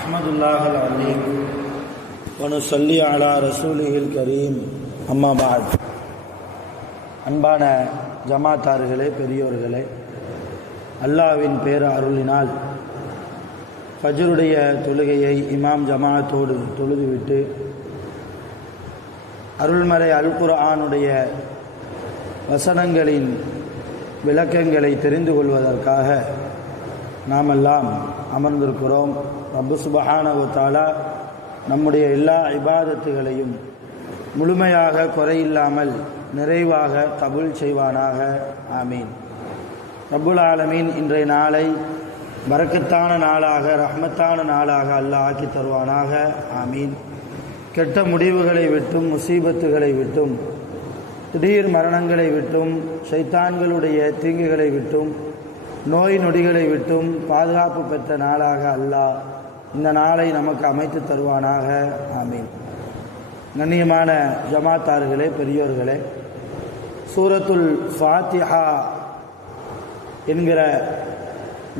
நஹ்மதுல்லாஹல் அலீம் வனுஸல்லி அலா ரசூலிஹில் கரீம். அம்மா பாத். அன்பான ஜமாத்தார்களே, பெரியோர்களே, அல்லாஹ்வின் பேர அருளினால் ஃபஜ்ருடைய தொழுகையை இமாம் ஜமாஅத்தோடு தொழுதுவிட்டு அருள்மறை அல் குர்ஆனுடைய வசனங்களின் விளக்கங்களை தெரிந்து கொள்வதற்காக நாமெல்லாம் அமர்ந்திருக்கிறோம். ரப்பு சுப்ஹானஹு வ தஆலா நம்முடைய எல்லா இபாதத்துகளையும் முழுமையாக குறையில்லாமல் நிறைவாக கபூல் செய்வானாக. ஆமீன். ரப்புல் ஆலமீன் இன்றைய நாளை பரக்கத்தான நாளாக, ரஹ்மத்தான நாளாக அல்லாஹ் ஆக்கி தருவானாக. ஆமீன். கெட்ட முடிவுகளை விட்டும், முசீபத்துகளை விட்டும், திடீர் மரணங்களை விட்டும், ஷைத்தான்களுடைய தீங்குகளை விட்டும், நோய் நொடிகளை விட்டும் பாதுகாப்பு பெற்ற நாளாக அல்லாஹ் இந்த நாளை நமக்கு அமைத்து தருவானாக. ஆமீன். கண்ணியமான ஜமாத்தார்களே, பெரியோர்களே, சூரத்துல் ஃபாத்திஹா என்கிற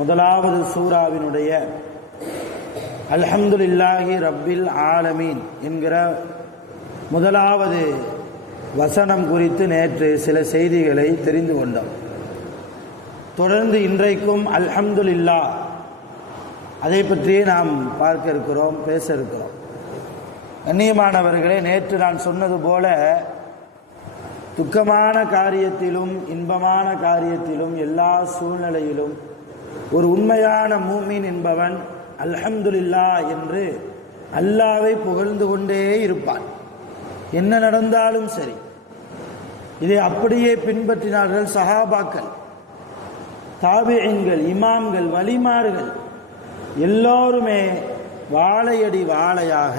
முதலாவது சூராவினுடைய அல்ஹம்துலில்லாஹி ரப்பில் ஆலமீன் என்கிற முதலாவது வசனம் குறித்து நேற்று சில செய்திகளை தெரிந்து கொண்டோம். தொடர்ந்து இன்றைக்கும் அல்ஹம்துலில்லாஹ் அதை பற்றியே நாம் பார்க்க இருக்கிறோம், பேச இருக்கிறோம். கண்ணியமானவர்களே, நேற்று நான் சொன்னது போல துக்கமான காரியத்திலும் இன்பமான காரியத்திலும் எல்லா சூழ்நிலையிலும் ஒரு உண்மையான மூமின் என்பவன் அல்ஹம்துலில்லாஹ் என்று அல்லாஹ்வை புகழ்ந்து கொண்டே இருப்பான். என்ன நடந்தாலும் சரி. இதை அப்படியே பின்பற்றினார்கள் சஹாபாக்கள், தாபிஈன்கள், இமாம்கள், வலிமார்கள் எல்லோருமே வாழையடி வாழையாக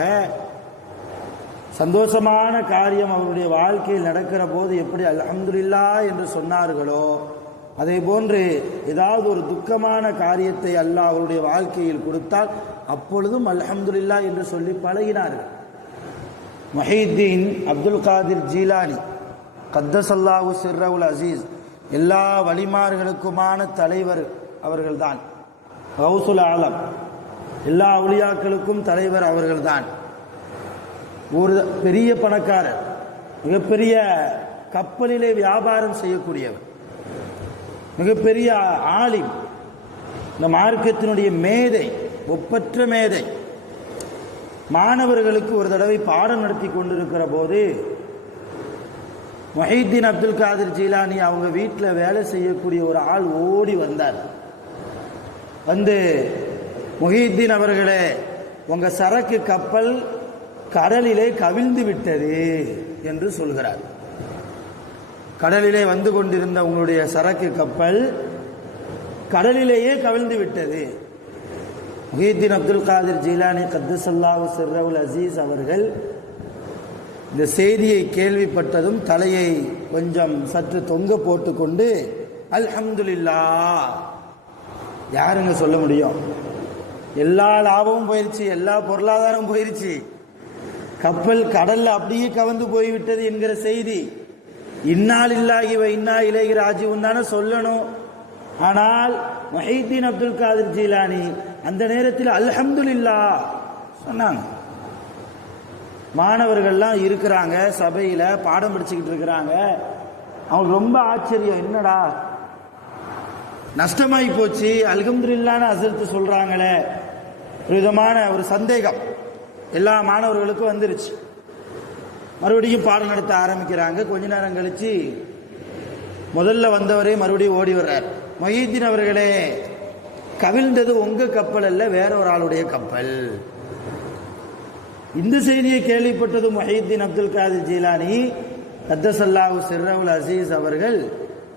சந்தோஷமான காரியம் அவருடைய வாழ்க்கையில் நடக்கிற போது எப்படி அல்ஹம்துலில்லாஹ் என்று சொன்னார்களோ, அதே போன்று ஏதாவது ஒரு துக்கமான காரியத்தை அல்லாஹ் அவருடைய வாழ்க்கையில் கொடுத்தால் அப்பொழுதும் அல்ஹம்துலில்லாஹ் என்று சொல்லி பழகினார்கள். முஹித்தீன் அப்துல் காதிர் ஜீலானி கத்தஸல்லாஹு சிர்ரவுல் அசீஸ் எல்லா வலிமார்களுக்குமான தலைவர் அவர்கள்தான். கௌசுல் ஆலம், எல்லா அவுலியாக்களுக்கும் தலைவர் அவர்கள்தான். ஒரு பெரிய பணக்காரர், மிகப்பெரிய கப்பலிலே வியாபாரம் செய்யக்கூடியவர், மிகப்பெரிய ஆலிம், இந்த மார்க்கத்தினுடைய மேதை, ஒப்பற்ற மேதை. மாணவர்களுக்கு ஒரு தடவை பாடம் நடத்தி கொண்டிருக்கிற போது முஹித்தீன் அப்துல் காதிர் ஜீலானி அவங்க வீட்டில் வேலை செய்யக்கூடிய ஒரு ஆள் ஓடி வந்தார். வந்து, முஹித்தீன் அவர்களே, உங்க சரக்கு கப்பல் கடலிலே கவிழ்ந்து விட்டது என்று சொல்கிறார். கடலிலே வந்து கொண்டிருந்த உங்களுடைய சரக்கு கப்பல் கடலிலேயே கவிழ்ந்து விட்டது. முஹித்தீன் அப்துல் காதிர் ஜீலானி கத்தஸல்லாஹு சிர்ரவுல் அசீஸ் அவர்கள் இந்த செய்தியை கேள்விப்பட்டதும் தலையை கொஞ்சம் சற்று தொங்க போட்டுக்கொண்டு அல்ஹம்துலில்லாஹ். யாருங்க சொல்ல முடியும்? எல்லா லாபமும் போயிருச்சு, எல்லா பொருளாதாரமும் போயிருச்சு, கப்பல் கடல்ல அப்படியே கவர்ந்து போய்விட்டது என்கிற செய்தி. இன்னா லில்லாஹி வ இன்னா இலைஹி ராஜிஊன் தானே சொல்லணும். ஆனால் முஹித்தீன் அப்துல் காதிர் ஜீலானி அந்த நேரத்தில் அல்ஹம்துலில்லாஹ் சொன்னாங்க. மாணவர்கள்லாம் இருக்கிறாங்க, சபையில் பாடம் படிச்சுக்கிட்டு இருக்கிறாங்க. அவங்களுக்கு ரொம்ப ஆச்சரியம், என்னடா நஷ்டமாகி போச்சு, அல்ஹம்துலில்லாஹ்னு ஹஸரத் சொல்றாங்களே. ஒரு விதமான ஒரு சந்தேகம் எல்லா மாணவர்களுக்கும் வந்துருச்சு. மறுபடியும் பாடம் நடத்த ஆரம்பிக்கிறாங்க. கொஞ்ச நேரம் கழிச்சு முதல்ல வந்தவரே மறுபடியும் ஓடி வர்றார். முஹித்தீன் அவர்களே, கவிழ்ந்தது உங்க கப்பல் அல்ல, வேற ஒரு ஆளுடைய கப்பல். இந்த செய்தியை கேள்விப்பட்டது முஹித்தீன் அப்துல் காதிர் ஜீலானி கத்தஸல்லாஹு சிர்ரவுல் அசீஸ் அவர்கள்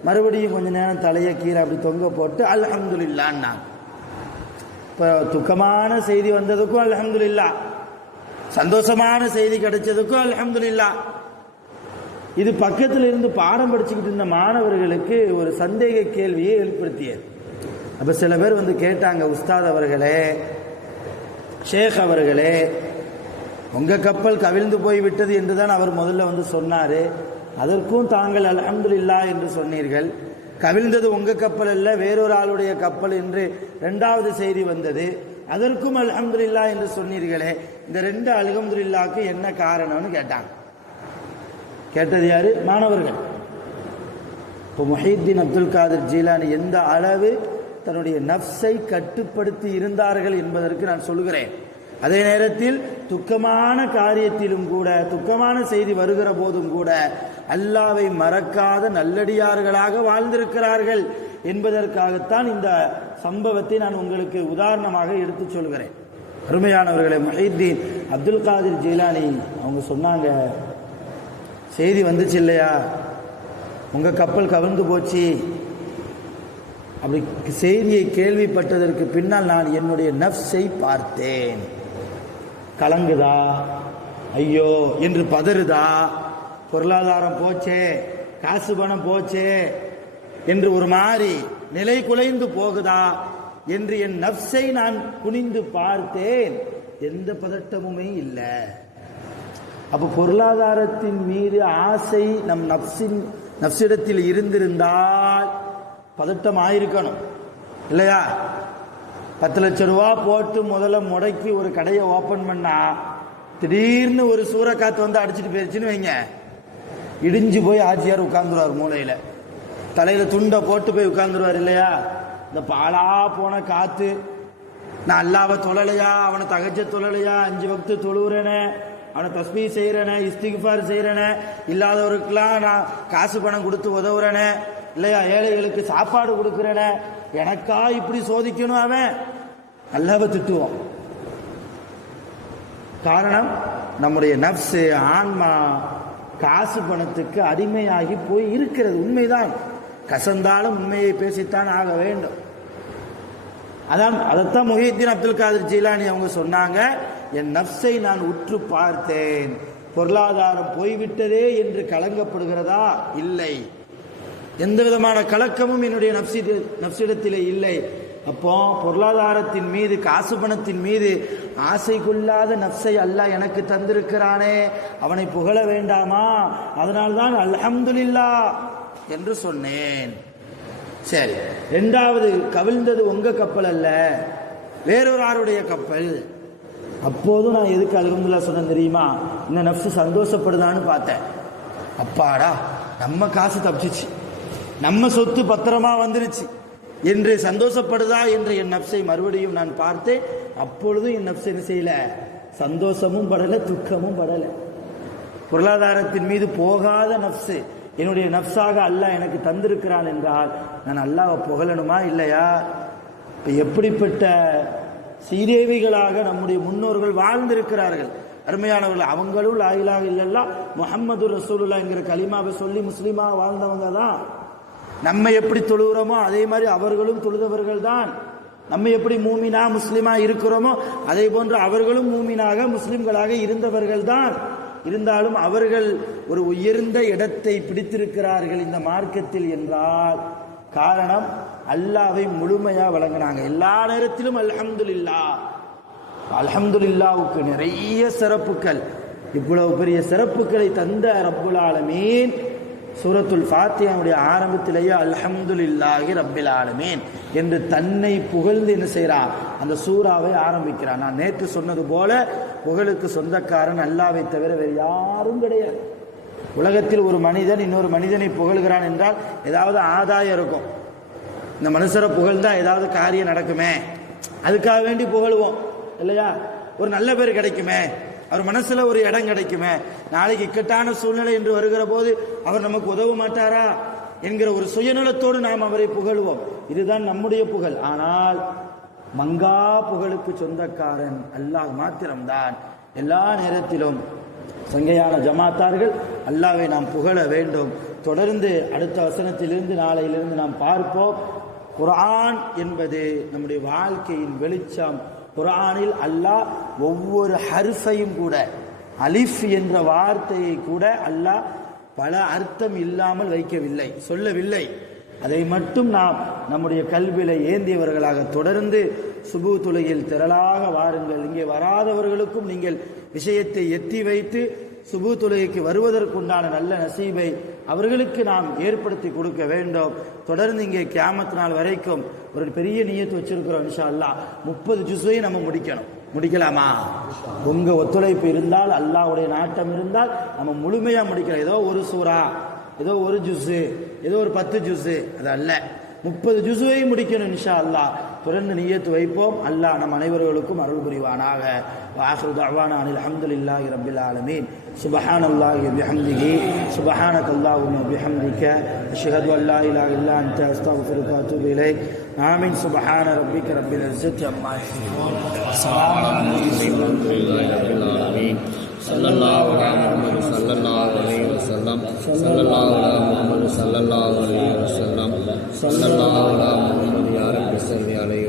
மறுபடியும் கொஞ்ச நேரம் தலையை கீழே அப்படி தொங்க போட்டு அல்ஹம்துலில்லாஹ்னா. இப்போ துக்கமான செய்தி வந்ததுக்கும் அல்ஹம்துலில்லாஹ், சந்தோஷமான செய்தி கிடைச்சதுக்கும் அல்ஹம்துலில்லாஹ். இது பக்கத்தில் இருந்து பாடம் படிச்சுக்கிட்டு இருந்த மாணவர்களுக்கு ஒரு சந்தேக கேள்வியை ஏற்படுத்தியது. அப்போ சில பேர் வந்து கேட்டாங்க, உஸ்தாத் அவர்களே, ஷேக் அவர்களே, உங்க கப்பல் கவிழ்ந்து போய்விட்டது என்றுதான் அவர் முதல்ல வந்து சொன்னாரு, அதற்கும் தாங்கள் அல்ஹம்துலில்லாஹ் என்று சொன்னீர்கள். கவிழ்ந்தது உங்க கப்பல் அல்ல, வேறொரு ஆளுடைய கப்பல் என்று இரண்டாவது செய்தி வந்தது. அதற்கும் அல்ஹம்துலில்லாஹ் என்று சொன்னீர்களே, இந்த ரெண்டு அல்ஹம்துலில்லாஹ்க்கு என்ன காரணம்னு கேட்டாங்க. கேட்டது யாரு? மாணவர்கள். இப்போ முஹித்தீன் அப்துல் காதிர் ஜீலானி எந்த அளவு தன்னுடைய நஃப்ஸை கட்டுப்படுத்தி இருந்தார்கள் என்பதற்கு நான் சொல்கிறேன். அதே நேரத்தில் துக்கமான காரியத்திலும் கூட, துக்கமான செய்தி வருகிற போதும் கூட அல்லாவை மறக்காத நல்லடியார்களாக வாழ்ந்திருக்கிறார்கள் என்பதற்காகத்தான் இந்த சம்பவத்தை நான் உங்களுக்கு உதாரணமாக எடுத்து சொல்கிறேன். அருமையானவர்களே, முஹித்தீன் அப்துல் காதிர் ஜீலானி அவங்க சொன்னாங்க, செய்தி வந்துச்சு இல்லையா, உங்க கப்பல் கவிழ்ந்து போச்சு. அப்படி செய்தியை கேள்விப்பட்டதற்கு பின்னால் நான் என்னுடைய நஃப்ஸை பார்த்தேன். கலங்குதா, ஐயோ என்று பதறுதா, பொருளாதாரம் போச்சே, காசு பணம் போச்சே என்று ஒரு மாதிரி நிலை குலைந்து போகுதா என்று என் நஃப்ஸை நான் குனிந்து பார்த்தேன். எந்த பதட்டமுமே இல்லை. அப்ப பொருளாதாரத்தின் மீது ஆசை நம் நஃப்ஸிடத்தில் இருந்திருந்தால் பதட்டம் ஆயிருக்கணும் இல்லையா? 10 லட்சம் ரூபா போட்டு முதல்ல முடக்கி ஒரு கடையை ஓபன் பண்ணா திடீர்னு ஒரு சூறைக்காத்து வந்து அடிச்சுட்டு போயிருச்சுன்னு வைங்க, இடிஞ்சு போய் ஆட்சியார் உட்கார்ந்துருவார் மூலையில, தலையில துண்டை போட்டு போய் உட்கார்ந்துருவார் இல்லையா? இந்த பாலா போன காத்து, நான் அல்லாவை தொழலையா, அவனை தகஜ தொழலையா, 5 வக்து தொழுகிறேனே, அவனை தஸ்பீ செய்யறேனே, இஸ்திக்ஃபார் செய்யறேனே, இல்லாதவருக்கெல்லாம் நான் காசு பணம் கொடுத்து உதவுறேனே இல்லையா, ஏழைகளுக்கு சாப்பாடு கொடுக்கிறேனே, எனக்கா இப்படி சோதிக்கணும், அவன் அல்லாஹ்வை திட்டுவோம். காரணம், நம்முடைய நஃப்ஸ், ஆன்மா காசு பணத்துக்கு அடிமையாகி போய் இருக்கிறது. உண்மைதான், கசந்தாலும் உண்மையை பேசித்தான் ஆக வேண்டும். அதைத்தான் முஹித்தீன் அப்துல் காதிர் ஜீலானி அவங்க சொன்னாங்க, என் நஃப்ஸை நான் உற்று பார்த்தேன். பொருளாதாரம் போய்விட்டதே என்று கலங்கப்படுகிறதா? இல்லை. எந்த விதமான கலக்கமும் என்னுடைய நஃப்ஸிடத்திலே இல்லை. அப்போ பொருளாதாரத்தின் மீது, காசு பணத்தின் மீது ஆசை கொள்ளாத நஃப்ஸை அல்லாஹ் எனக்கு தந்திருக்கிறானே, அவனை புகழ வேண்டாமா? அதனால்தான் அல்ஹம்துலில்லாஹ் என்று சொன்னேன். சரி, இரண்டாவது, கவிழ்ந்தது உங்க கப்பல் அல்ல, வேறொரு ஆருடைய கப்பல். அப்போதும் நான் எதுக்கு அல்ஹம்துலில்லாஹ் சொன்னேன் தெரியுமா? இந்த நஃப்ஸ் சந்தோஷப்படுதான்னு பார்த்தேன். அப்பாடா, நம்ம காசு தப்பிச்சிச்சு, நம்ம சொத்து பத்திரமா வந்துருச்சு என்று சந்தோஷப்படுதா என்று என் நஃப்ஸை மறுபடியும் நான் பார்த்தேன். அப்பொழுதும் என் நஃப்ஸ் என்ன செய்யல, சந்தோஷமும் படல, துக்கமும் படல. பொருளாதாரத்தின் மீது போகாத நஃப்ஸ் என்னுடைய நஃப்ஸாக அல்லாஹ் எனக்கு தந்திருக்கிறான் என்றால் நான் அல்லாஹ்வை புகழணுமா இல்லையா? எப்படிப்பட்ட சீதேவிகளாக நம்முடைய முன்னோர்கள் வாழ்ந்திருக்கிறார்கள். அருமையானவர்கள், அவங்களும் லா இலாஹ இல்லல்லாஹ் முஹம்மது ரசூலுல்லாஹ் என்கிற கலிமாவை சொல்லி முஸ்லீமா வாழ்ந்தவங்க தான். நம்ம எப்படி தொழுகிறோமோ அதே மாதிரி அவர்களும் தொழுதவர்கள் தான். நம்ம எப்படி மூமினா முஸ்லிமா இருக்கிறோமோ அதே போன்று அவர்களும் மூமினாக முஸ்லிம்களாக இருந்தவர்கள் தான். இருந்தாலும் அவர்கள் ஒரு உயர்ந்த இடத்தை பிடித்திருக்கிறார்கள் இந்த மார்க்கத்தில் என்றால் காரணம், அல்லாஹ்வை முழுமையா வழங்கினாங்க. எல்லா நேரத்திலும் அல்ஹம்துலில்லாஹ். அல்ஹம்துலில்லாஹ்வுக்கு நிறைய சிறப்புகள். இவ்வளவு பெரிய சிறப்புகளை தந்த ரப்புல் ஆலமீன் சூரத்துல் ஃபாத்திஹாவுடைய ஆரம்பத்திலேயே அல்ஹம்துலில்லாஹி ரப்பில் ஆலமீன் என்று தன்னை புகழ்ந்து என்ன செய்கிறான், அந்த சூறாவை ஆரம்பிக்கிறான். நான் நேற்று சொன்னது போல புகழுக்கு சொந்தக்காரன் அல்லாஹ்வை தவிர வேறு யாரும் கிடையாது. உலகத்தில் ஒரு மனிதன் இன்னொரு மனிதனை புகழ்கிறான் என்றால் ஏதாவது ஆதாயம் இருக்கும். இந்த மனுஷரை புகழ்ந்தா ஏதாவது காரியம் நடக்குமே, அதுக்காக வேண்டி புகழுவோம் இல்லையா? ஒரு நல்ல பேர் கிடைக்குமே, அவர் மனசுல ஒரு இடம் கிடைக்குமே, நாளைக்கு இக்கட்டான சூழ்நிலை என்று வருகிற போது அவர் நமக்கு உதவ மாட்டாரா என்கிற ஒரு சுயநலத்தோடு நாம் அவரை புகழுவோம். இதுதான் நம்முடைய புகழ். ஆனால் மங்கா புகழுக்கு சொந்தக்காரன் அல்லாஹ் மாத்திரம்தான். எல்லா நேரத்திலும் சங்கையான ஜமாத்தார்கள் அல்லாஹ்வை நாம் புகழ வேண்டும். தொடர்ந்து அடுத்த வசனத்திலிருந்து நாளையிலிருந்து நாம் பார்ப்போம். குர்ஆன் என்பது நம்முடைய வாழ்க்கையின் வெளிச்சம். குர்ஆனில் அல்லாஹ் ஒவ்வொரு ஹர்ஃபையும் கூட, அலிஃப் என்ற வார்த்தையை கூட அல்லாஹ் பல அர்த்தம் இல்லாமல் வைக்கவில்லை, சொல்லவில்லை. அதை மட்டும் நாம் நம்முடைய கல்வியில ஏந்தியவர்களாக தொடர்ந்து சுபு தொழுகையில் திரளாக வாருங்கள். இங்கே வராதவர்களுக்கும் நீங்கள் விஷயத்தை எத்தி வைத்து சுபு தொழுகைக்கு வருவதற்குண்டான நல்ல நசீபை அவர்களுக்கு நாம் ஏற்படுத்தி கொடுக்க வேண்டும். தொடர்ந்து இங்கே கியாமத் நாள் வரைக்கும் ஒரு பெரிய நியத்து வச்சிருக்கிறோம். இன்ஷா அல்லாஹ் 30 ஜுஸையும் நம்ம முடிக்கணும். முடிக்கலாமா? உங்க ஒத்துழைப்பு இருந்தால், அல்லாஹ்வுடைய நாட்டம் இருந்தால் நம்ம முழுமையா முடிக்கலாம். ஏதோ ஒரு சூரா, ஏதோ ஒரு ஜுஸு, ஏதோ ஒரு 10 ஜுஸு, அது அல்ல, 30 ஜுஸையும் முடிக்கணும் இன்ஷா அல்லாஹ். தொடர்ந்து நியத்து வைப்போம். அல்லாஹ் நம் அனைவர்களுக்கும் அருள் புரிவானாக. وآخر دعوانا أن الحمد لله رب العالمين. سبحان الله وبحمده سبحانك اللهم وبحمدك أشهد أن لا إله إلا أنت أستغفرك وأتوب إليك. آمين. سبحان ربك رب العزة عما يصفون. السلام عليكم ورحمة الله وبركاته. صلى الله على محمد صلى الله عليه وسلم. صلى الله على محمد صلى الله عليه وسلم. صلى الله على محمد يا رب صل عليه